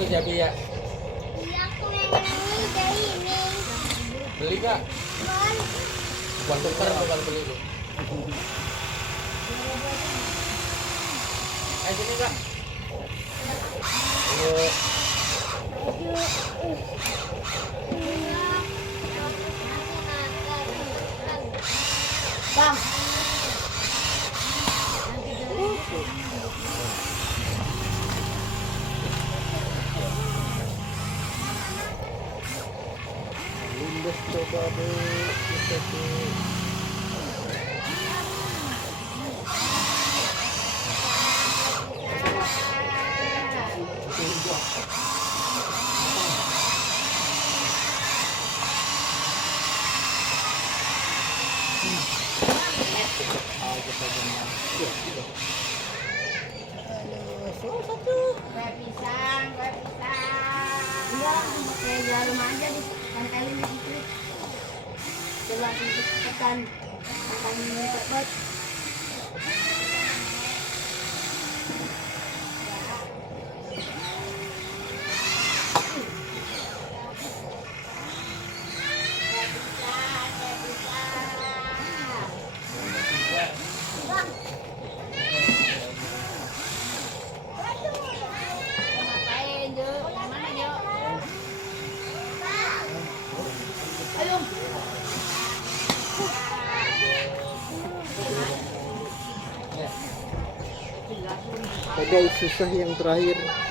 tuh Jabi ya. Iya, aku pengen dari ini. Beli kak? Bukan tuker bukan beli bu. Sini kak. Ayo. Bang. Lindas coba deh, kita tuh. Kue pisang. Enggak, pakai jarum aja ditempelin di situ. Coba tekan cepat. Ngapain, Jo? Mana, Jo? Ayo. Ada susah yang terakhir.